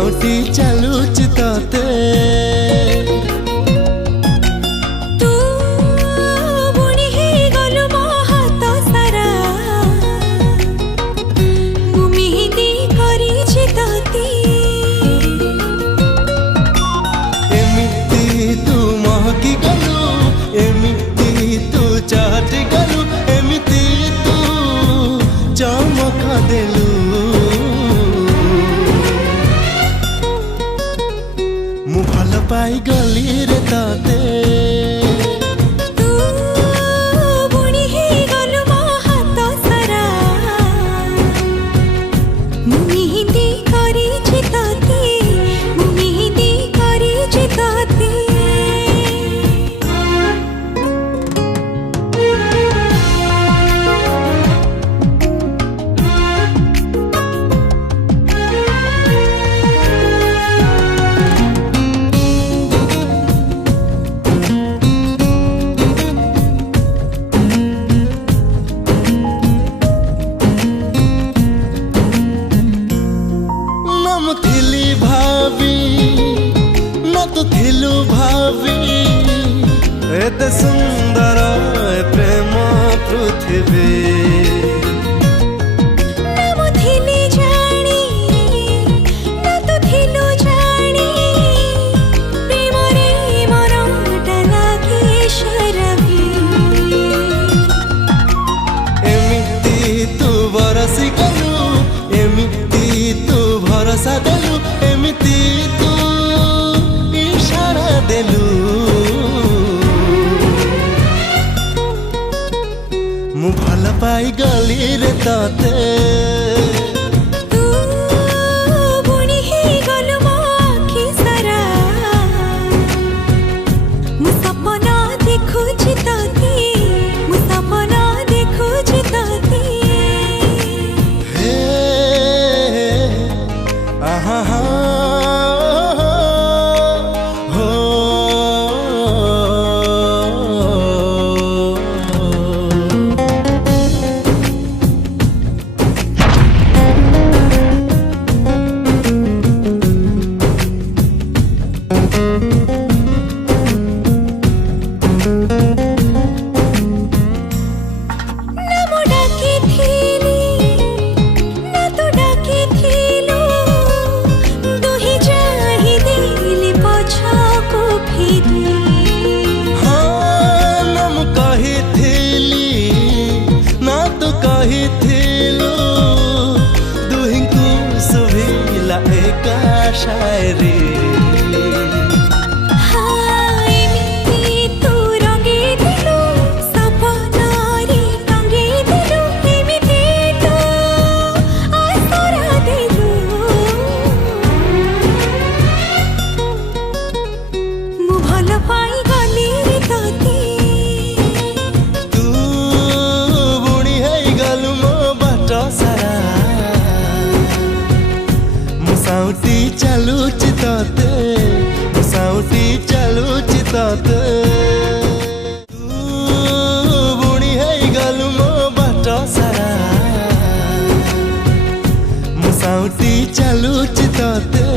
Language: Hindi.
मुसाउटी चलुच तते तू बुणी हे गलु मो हाथ सारा मु मेहंदी करिछि तते एमिति तू महकी गलु एमिति तू चाहटी गलु एमिति तू चमका देलु मु भल पाई गली रे तते तू बुणी हे गलु मो हाथ सारा मु मेहंदी करिछि तते मु मेहंदी करिछि तते थिली भाभी न तो थिलु भाभी एते सुंदर प्रेम पृथ्वी नाम थिली जानी न तो थिलु जानी प्रेम रे मनटा लागे शरबी एमिति तू बरसी गलु एमिति तू भरोसा देलु एमिति तू इशारा देलु मु भल पाई गली रे तते तू बुणी हे गलु मो आखि सारा मु सपना देखुछि तते मु सपना देखुछि तते हे आहा हा हो नाम डाकी थिली ना तो डाकी थिलु दुही जाहि दिली पछाको फिरी हाँ नम कही थिली ना तो कही थिलु दुहिंकु सुभिला एका शायरी हाँ एमिति तू रंगे दिलु सपनारे रंगे दिलु एमिति तू आसरा दिलु मु भल पाई गली रे तते तू बुणी है गलु मो बाट सारा मुसाउटी चलुच तते मुसाउटी चलुच तते तू बुणी है गलु मो बाट सारा मुसाउटी चलुच तते